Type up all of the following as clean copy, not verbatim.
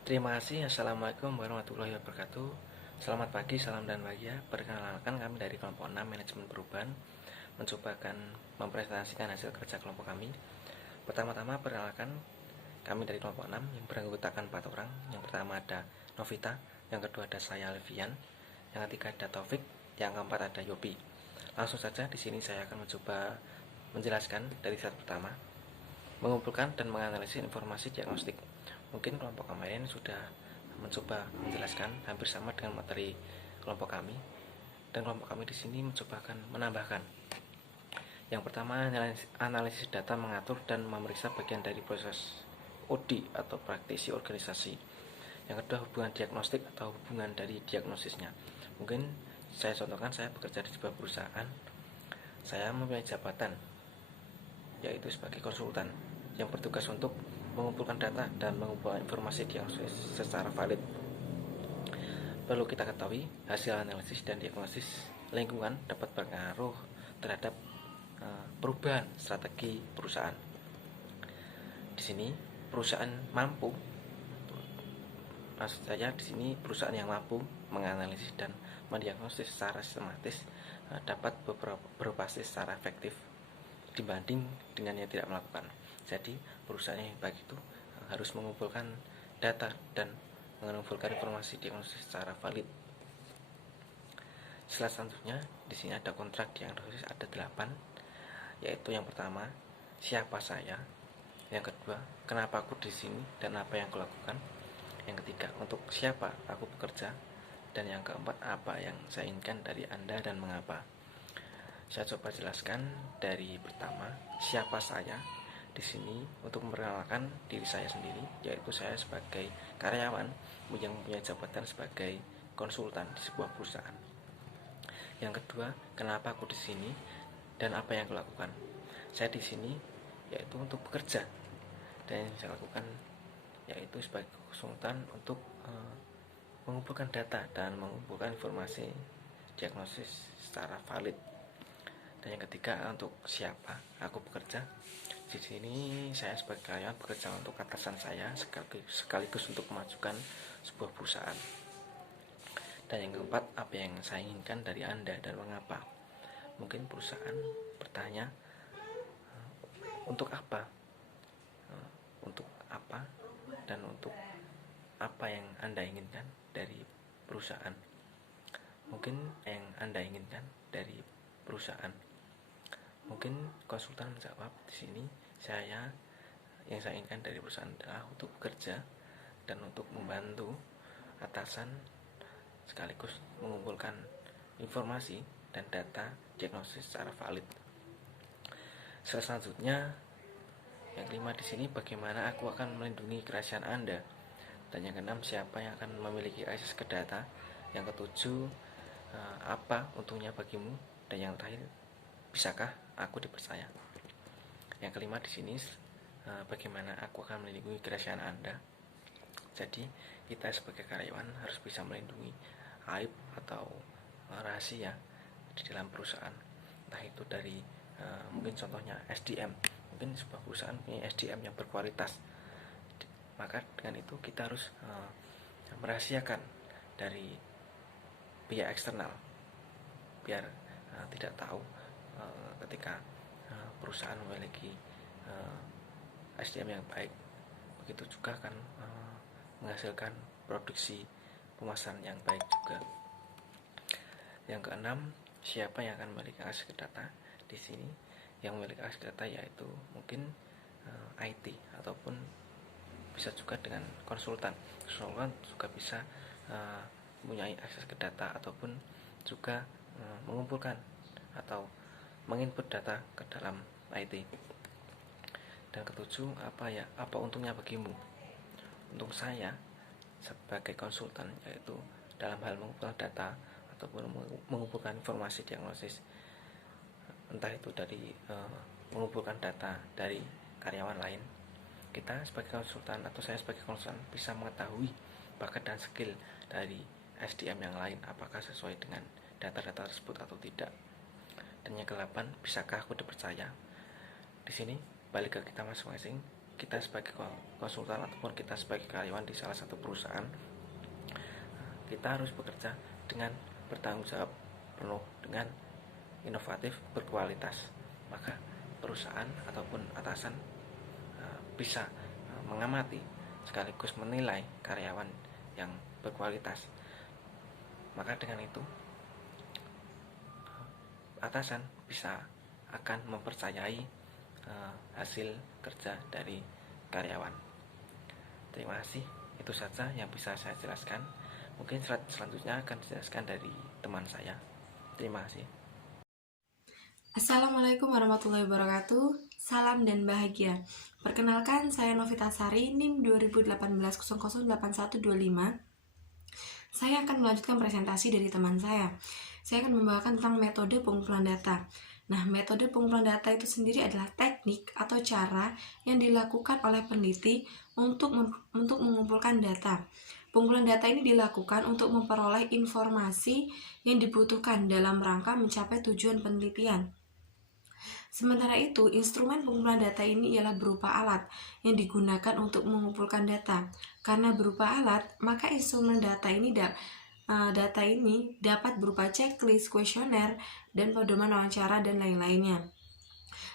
Terima kasih. Assalamualaikum warahmatullahi wabarakatuh. Selamat pagi, salam dan bahagia. Perkenalkan, kami dari kelompok 6 manajemen perubahan mencobakan mempresentasikan hasil kerja kelompok kami. Pertama-tama perkenalkan, kami dari kelompok 6 yang beranggotakan 4 orang. Yang pertama ada Novita, yang kedua ada saya Alfian, yang ketiga ada Taufik, yang keempat ada Yobi. Langsung saja di sini saya akan mencoba menjelaskan dari slide pertama, mengumpulkan dan menganalisis informasi diagnostik. Mungkin kelompok kemarin sudah mencoba menjelaskan hampir sama dengan materi kelompok kami, dan kelompok kami di sini mencoba akan menambahkan. Yang pertama, analisis data mengatur dan memeriksa bagian dari proses OD atau praktisi organisasi. Yang kedua, hubungan diagnostik atau hubungan dari diagnosisnya. Mungkin saya contohkan, saya bekerja di sebuah perusahaan, saya mempunyai jabatan yaitu sebagai konsultan yang bertugas untuk mengumpulkan data dan mengumpulkan informasi diagnosis secara valid. Perlu kita ketahui, hasil analisis dan diagnosis lingkungan dapat berpengaruh terhadap perubahan strategi perusahaan. Di sini perusahaan mampu, maksud saya di sini perusahaan yang mampu menganalisis dan mendiagnosis secara sistematis dapat beroperasi secara efektif dibanding dengan yang tidak melakukan. Jadi perusahaan yang baik itu harus mengumpulkan data dan mengumpulkan informasi diagnosis secara valid. Selanjutnya di sini ada kontrak diagnosis, ada 8, yaitu yang pertama, siapa saya. Yang kedua, kenapa aku di sini dan apa yang kulakukan. Yang ketiga, untuk siapa aku bekerja. Dan yang keempat, apa yang saya inginkan dari Anda dan mengapa. Saya coba jelaskan dari pertama, siapa saya. Di sini untuk memperkenalkan diri saya sendiri, yaitu saya sebagai karyawan yang mempunyai jabatan sebagai konsultan di sebuah perusahaan. Yang kedua, kenapa aku di sini dan apa yang kulakukan. Saya di sini yaitu untuk bekerja, dan yang saya lakukan yaitu sebagai konsultan untuk mengumpulkan data dan mengumpulkan informasi diagnosis secara valid. Dan yang ketiga, untuk siapa aku bekerja. Di sini saya sebagai karyawan bekerja untuk atasan saya sekaligus untuk memajukan sebuah perusahaan. Dan yang keempat, apa yang saya inginkan dari Anda dan mengapa. Mungkin perusahaan bertanya, untuk apa? Untuk apa dan untuk apa yang Anda inginkan dari perusahaan. Mungkin yang Anda inginkan dari perusahaan. Mungkin konsultan menjawab, di sini yang saya inginkan dari perusahaan adalah untuk bekerja dan untuk membantu atasan sekaligus mengumpulkan informasi dan data diagnosis secara valid. Selanjutnya, yang kelima di sini, bagaimana aku akan melindungi kerahasiaan Anda. Dan yang keenam, siapa yang akan memiliki akses ke data. Yang ketujuh, apa untungnya bagimu. Dan yang terakhir, bisakah aku dipercaya. Yang kelima di sini, bagaimana aku akan melindungi kerahasiaan Anda. Jadi kita sebagai karyawan harus bisa melindungi aib atau rahasia di dalam perusahaan. Entah itu dari mungkin contohnya SDM. Mungkin sebuah perusahaan punya SDM yang berkualitas, maka dengan itu kita harus merahasiakan dari pihak eksternal biar tidak tahu ketika perusahaan memiliki SDM yang baik. Begitu juga akan menghasilkan produksi pemasaran yang baik juga. Yang keenam, siapa yang akan memiliki akses ke data. Di sini yang memiliki akses ke data yaitu mungkin IT ataupun bisa juga dengan konsultan. Konsultan juga bisa mempunyai akses ke data ataupun juga mengumpulkan atau menginput data ke dalam IT. Dan ketujuh, apa untungnya bagimu. Untuk saya sebagai konsultan yaitu dalam hal mengumpulkan data ataupun mengumpulkan informasi diagnosis, entah itu dari mengumpulkan data dari karyawan lain. Kita sebagai konsultan atau saya sebagai konsultan bisa mengetahui bakat dan skill dari SDM yang lain apakah sesuai dengan data-data tersebut atau tidak. Dan yang ke-8, bisakah aku dipercaya. Di sini balik ke kita masing-masing, kita sebagai konsultan ataupun kita sebagai karyawan di salah satu perusahaan, kita harus bekerja dengan bertanggung jawab penuh, dengan inovatif, berkualitas. Maka perusahaan ataupun atasan bisa mengamati sekaligus menilai karyawan yang berkualitas. Maka dengan itu atasan bisa akan mempercayai hasil kerja dari karyawan. Terima kasih, itu saja yang bisa saya jelaskan. Mungkin selanjutnya akan dijelaskan dari teman saya. Terima kasih. Assalamualaikum warahmatullahi wabarakatuh. Salam dan bahagia. Perkenalkan, saya Novita Sari, NIM 2018008125. Saya akan melanjutkan presentasi dari teman saya. Saya akan membawakan tentang metode pengumpulan data. Nah, metode pengumpulan data itu sendiri adalah teknik atau cara yang dilakukan oleh peneliti untuk mengumpulkan data. Pengumpulan data ini dilakukan untuk memperoleh informasi yang dibutuhkan dalam rangka mencapai tujuan penelitian. Sementara itu, instrumen pengumpulan data ini ialah berupa alat yang digunakan untuk mengumpulkan data. Karena berupa alat, maka instrumen data ini dapat berupa checklist, kuesioner, dan pedoman wawancara, dan lain-lainnya.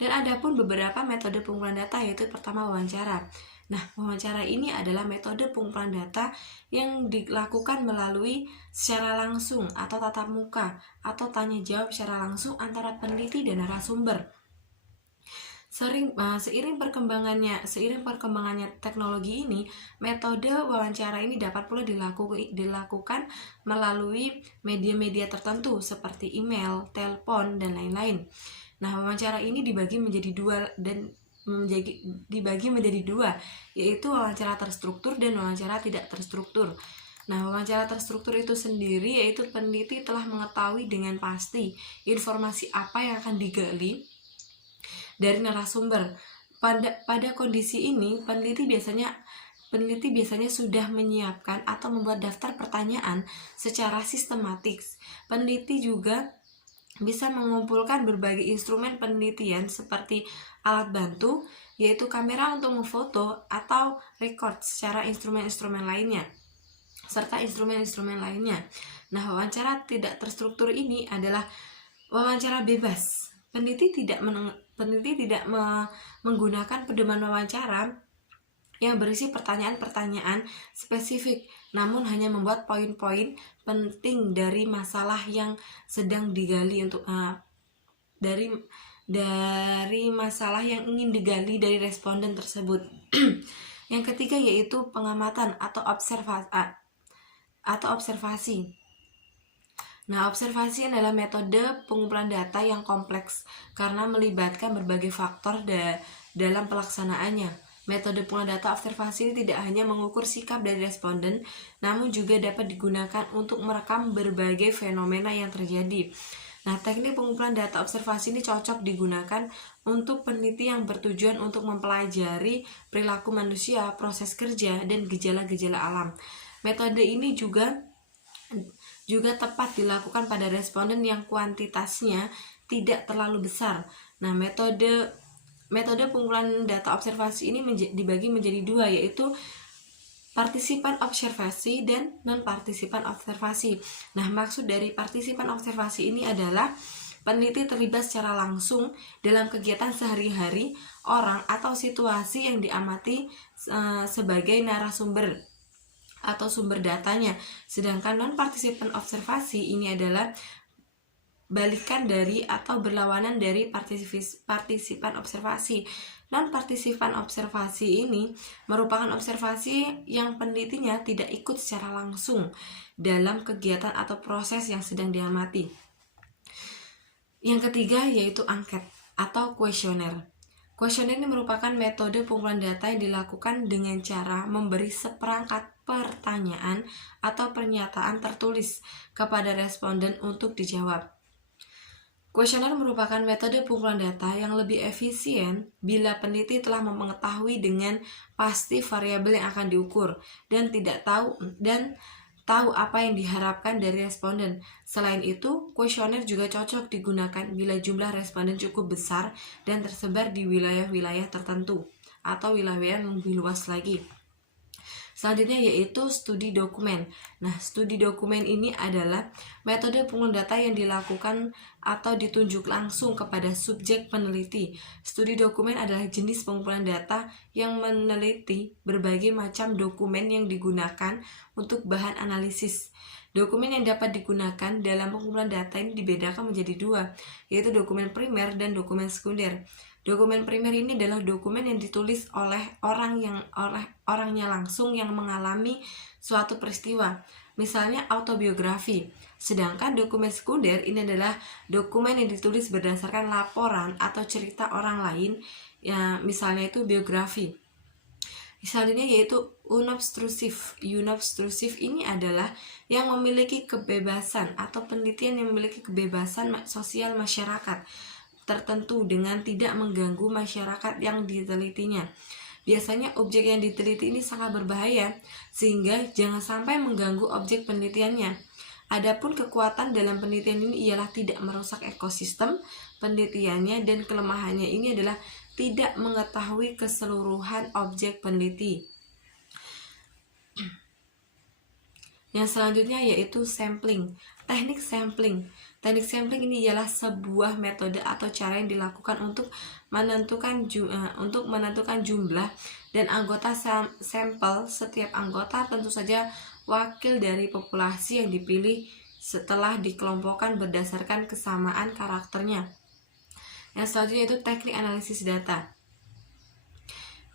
Dan ada pun beberapa metode pengumpulan data, yaitu pertama wawancara. Nah, wawancara ini adalah metode pengumpulan data yang dilakukan melalui secara langsung atau tatap muka atau tanya jawab secara langsung antara peneliti dan narasumber. Seiring perkembangannya teknologi ini, metode wawancara ini dapat pula dilakukan melalui media-media tertentu seperti email, telepon, dan lain-lain. Nah, wawancara ini dibagi menjadi dua, yaitu wawancara terstruktur dan wawancara tidak terstruktur. Nah, wawancara terstruktur itu sendiri yaitu peneliti telah mengetahui dengan pasti informasi apa yang akan digali dari narasumber. Pada kondisi ini, peneliti biasanya sudah menyiapkan atau membuat daftar pertanyaan secara sistematis. Peneliti juga bisa mengumpulkan berbagai instrumen penelitian seperti alat bantu, yaitu kamera untuk memfoto atau record secara instrumen-instrumen lainnya, serta instrumen-instrumen lainnya. Nah, wawancara tidak terstruktur ini adalah wawancara bebas. Peneliti tidak menggunakan pedoman wawancara yang berisi pertanyaan-pertanyaan spesifik, namun hanya membuat poin-poin penting dari masalah yang sedang digali dari masalah yang ingin digali dari responden tersebut. Yang ketiga yaitu pengamatan atau observasi. Nah, observasi adalah metode pengumpulan data yang kompleks karena melibatkan berbagai faktor dalam pelaksanaannya. Metode pengumpulan data observasi ini tidak hanya mengukur sikap dari responden, namun juga dapat digunakan untuk merekam berbagai fenomena yang terjadi. Nah, teknik pengumpulan data observasi ini cocok digunakan untuk peneliti yang bertujuan untuk mempelajari perilaku manusia, proses kerja, dan gejala-gejala alam. Metode ini juga tepat dilakukan pada responden yang kuantitasnya tidak terlalu besar. Nah, metode pengumpulan data observasi ini dibagi menjadi dua, yaitu partisipan observasi dan non-partisipan observasi. Nah, maksud dari partisipan observasi ini adalah peneliti terlibat secara langsung dalam kegiatan sehari-hari orang atau situasi yang diamati sebagai narasumber atau sumber datanya. Sedangkan non-partisipan observasi ini adalah balikan dari atau berlawanan dari partisipan observasi. Non-partisipan observasi ini merupakan observasi yang penelitinya tidak ikut secara langsung dalam kegiatan atau proses yang sedang diamati. Yang ketiga yaitu angket atau kuesioner. Kuesioner ini merupakan metode pengumpulan data yang dilakukan dengan cara memberi seperangkat pertanyaan atau pernyataan tertulis kepada responden untuk dijawab. Kuesioner merupakan metode pengumpulan data yang lebih efisien bila peneliti telah mengetahui dengan pasti variabel yang akan diukur dan tahu apa yang diharapkan dari responden. Selain itu, kuesioner juga cocok digunakan bila jumlah responden cukup besar dan tersebar di wilayah-wilayah tertentu atau wilayah yang lebih luas lagi. Selanjutnya yaitu studi dokumen. Nah, studi dokumen ini adalah metode pengumpulan data yang dilakukan atau ditunjuk langsung kepada subjek peneliti. Studi dokumen adalah jenis pengumpulan data yang meneliti berbagai macam dokumen yang digunakan untuk bahan analisis. Dokumen yang dapat digunakan dalam pengumpulan data ini dibedakan menjadi dua, yaitu dokumen primer dan dokumen sekunder. Dokumen primer ini adalah dokumen yang ditulis oleh orangnya langsung yang mengalami suatu peristiwa, misalnya autobiografi. Sedangkan dokumen sekunder ini adalah dokumen yang ditulis berdasarkan laporan atau cerita orang lain, ya misalnya itu biografi. Selanjutnya yaitu unobstrusif. Unobstrusif ini adalah yang memiliki kebebasan atau penelitian yang memiliki kebebasan sosial masyarakat tertentu dengan tidak mengganggu masyarakat yang ditelitinya. Biasanya objek yang diteliti ini sangat berbahaya sehingga jangan sampai mengganggu objek penelitiannya. Adapun kekuatan dalam penelitian ini ialah tidak merusak ekosistem penelitiannya, dan kelemahannya ini adalah tidak mengetahui keseluruhan objek peneliti. Yang selanjutnya yaitu sampling. Teknik sampling. Teknik sampling ini ialah sebuah metode atau cara yang dilakukan untuk menentukan jumlah dan anggota sampel. Setiap anggota tentu saja wakil dari populasi yang dipilih setelah dikelompokkan berdasarkan kesamaan karakternya. Yang selanjutnya itu teknik analisis data.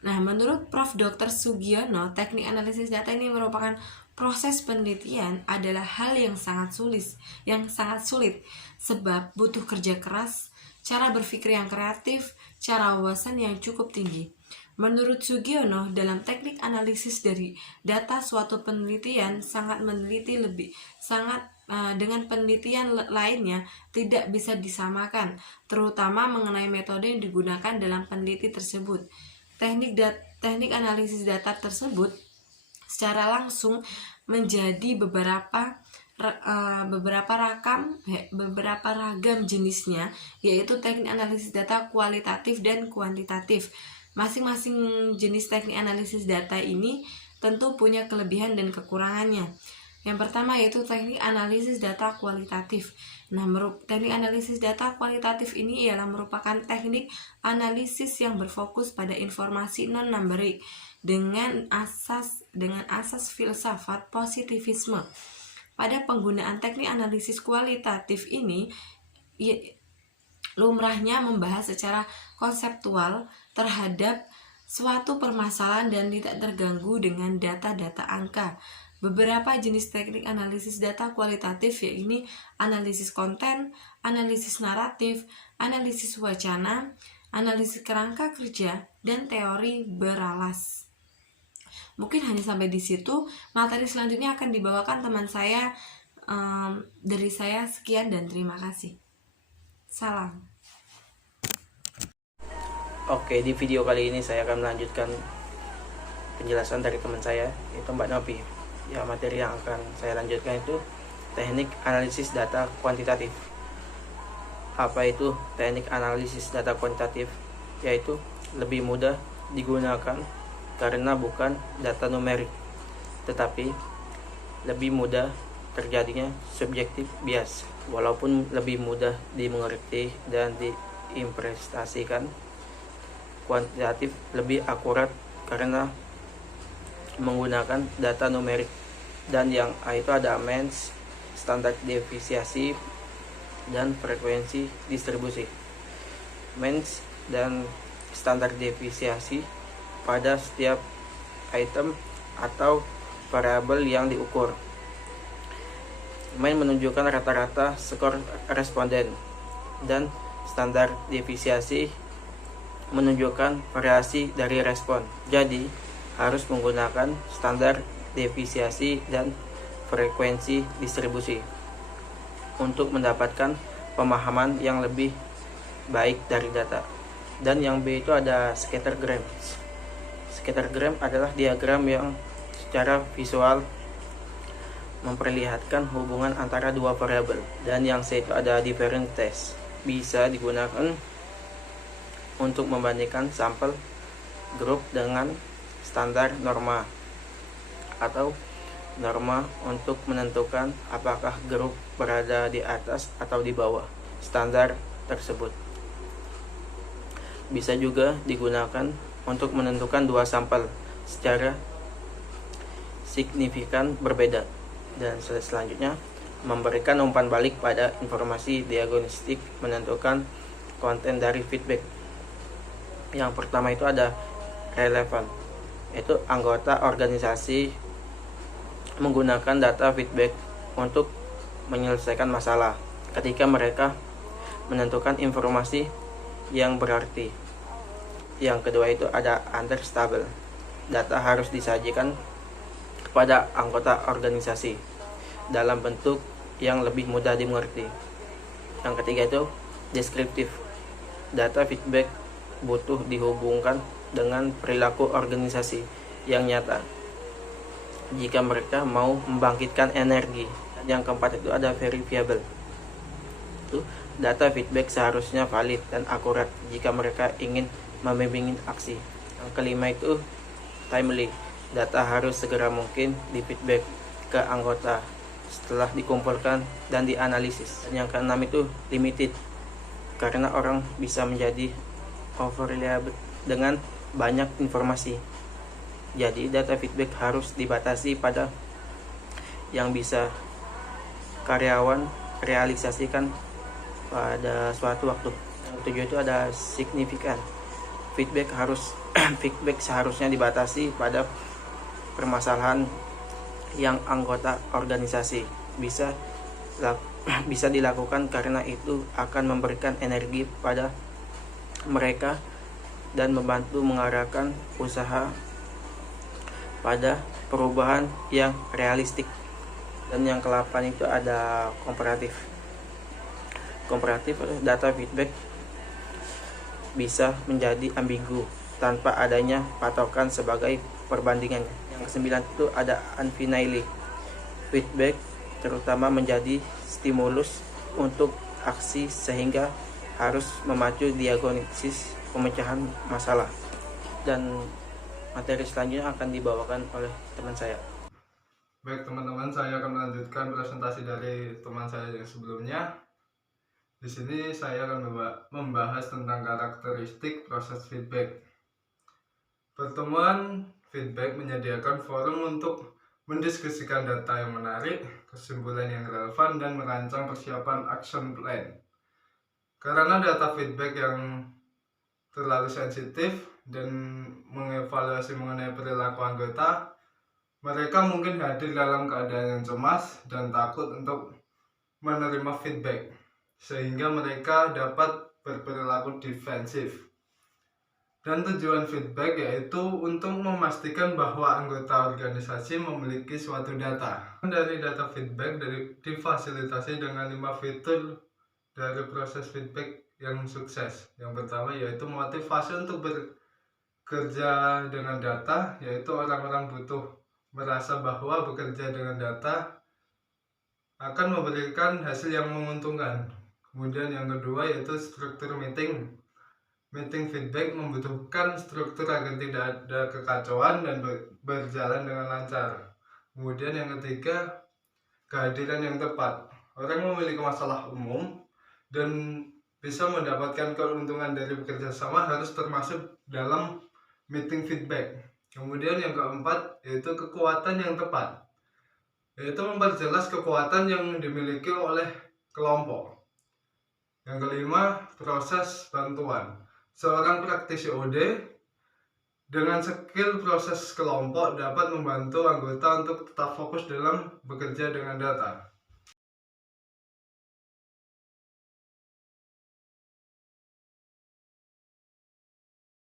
Nah, menurut Prof. Dr. Sugiono, teknik analisis data ini merupakan proses penelitian adalah hal yang sangat sulit sebab butuh kerja keras, cara berpikir yang kreatif, cara wawasan yang cukup tinggi. Menurut Sugiono, dalam teknik analisis dari data suatu penelitian dengan penelitian lainnya tidak bisa disamakan, terutama mengenai metode yang digunakan dalam peneliti tersebut. Teknik analisis data tersebut secara langsung menjadi beberapa ragam jenisnya, yaitu teknik analisis data kualitatif dan kuantitatif. Masing-masing jenis teknik analisis data ini tentu punya kelebihan dan kekurangannya. Yang pertama yaitu teknik analisis data kualitatif. Nah, teknik analisis data kualitatif ini ialah merupakan teknik analisis yang berfokus pada informasi non-numerik dengan asas filsafat positivisme. Pada penggunaan teknik analisis kualitatif ini lumrahnya membahas secara konseptual terhadap suatu permasalahan dan tidak terganggu dengan data-data angka. Beberapa jenis teknik analisis data kualitatif yaitu analisis konten, analisis naratif, analisis wacana, analisis kerangka kerja, dan teori beralas. Mungkin hanya sampai di situ. Materi selanjutnya akan dibawakan teman saya. Dari saya sekian dan terima kasih. Salam. Oke, di video kali ini saya akan melanjutkan penjelasan dari teman saya, yaitu Mbak Novi. Ya, materi yang akan saya lanjutkan itu teknik analisis data kuantitatif. Apa itu teknik analisis data kuantitatif? Yaitu lebih mudah digunakan karena bukan data numerik, tetapi lebih mudah terjadinya subjektif bias, walaupun lebih mudah dimengerti dan diimplementasikan. Kuantitatif lebih akurat karena menggunakan data numerik, dan yang itu ada means, standar deviasi, dan frekuensi distribusi. Means dan standar deviasi pada setiap item atau variabel yang diukur. Mean menunjukkan rata-rata skor responden, dan standar deviasi menunjukkan variasi dari respon. Jadi harus menggunakan standar deviasi dan frekuensi distribusi untuk mendapatkan pemahaman yang lebih baik dari data. Dan yang B itu ada scattergram. Scattergram adalah diagram yang secara visual memperlihatkan hubungan antara dua variabel. Dan yang C itu ada different test. Bisa digunakan untuk membandingkan sampel grup dengan standar norma atau norma untuk menentukan apakah grup berada di atas atau di bawah standar tersebut. Bisa juga digunakan untuk menentukan dua sampel secara signifikan berbeda. Dan selanjutnya, memberikan umpan balik pada informasi diagnostik menentukan konten dari feedback. Yang pertama itu ada relevan, itu anggota organisasi menggunakan data feedback untuk menyelesaikan masalah ketika mereka menentukan informasi yang berarti. Yang kedua itu ada understandable, data harus disajikan kepada anggota organisasi dalam bentuk yang lebih mudah dimengerti. Yang ketiga itu deskriptif, data feedback butuh dihubungkan dengan perilaku organisasi yang nyata jika mereka mau membangkitkan energi. Dan yang keempat itu ada verifiable, itu data feedback seharusnya valid dan akurat jika mereka ingin membimbing aksi. Yang kelima itu timely, data harus segera mungkin di feedback ke anggota setelah dikumpulkan dan dianalisis. Dan yang keenam itu limited, karena orang bisa menjadi overloaded dengan banyak informasi. Jadi data feedback harus dibatasi pada yang bisa karyawan realisasikan pada suatu waktu. Yang ketujuh itu ada signifikan, feedback seharusnya dibatasi pada permasalahan yang anggota organisasi bisa dilakukan karena itu akan memberikan energi pada mereka dan membantu mengarahkan usaha pada perubahan yang realistik. Dan yang ke-8 itu ada komparatif, data feedback bisa menjadi ambigu tanpa adanya patokan sebagai perbandingannya. Yang ke-9 itu ada unfinally, feedback terutama menjadi stimulus untuk aksi sehingga harus memacu diagnosis pemecahan masalah. Dan materi selanjutnya akan dibawakan oleh teman saya. Baik teman-teman, saya akan melanjutkan presentasi dari teman saya yang sebelumnya. Di sini saya akan membahas tentang karakteristik proses feedback. Pertemuan feedback menyediakan forum untuk mendiskusikan data yang menarik, kesimpulan yang relevan, dan merancang persiapan action plan. Karena data feedback yang terlalu sensitif dan mengevaluasi mengenai perilaku anggota, mereka mungkin hadir dalam keadaan yang cemas dan takut untuk menerima feedback, sehingga mereka dapat berperilaku defensif. Dan tujuan feedback yaitu untuk memastikan bahwa anggota organisasi memiliki suatu data. Dari data feedback difasilitasi dengan 5 fitur dari proses feedback yang sukses. Yang pertama yaitu motivasi untuk bekerja dengan data, yaitu orang-orang butuh merasa bahwa bekerja dengan data akan memberikan hasil yang menguntungkan. Kemudian yang kedua yaitu struktur meeting. Meeting feedback membutuhkan struktur agar tidak ada kekacauan dan berjalan dengan lancar. Kemudian yang ketiga, kehadiran yang tepat. Orang memiliki masalah umum dan bisa mendapatkan keuntungan dari bekerja sama harus termasuk dalam meeting feedback. Kemudian yang keempat yaitu kekuatan yang tepat, yaitu memperjelas kekuatan yang dimiliki oleh kelompok. Yang kelima, proses bantuan. Seorang praktisi OD dengan skill proses kelompok dapat membantu anggota untuk tetap fokus dalam bekerja dengan data.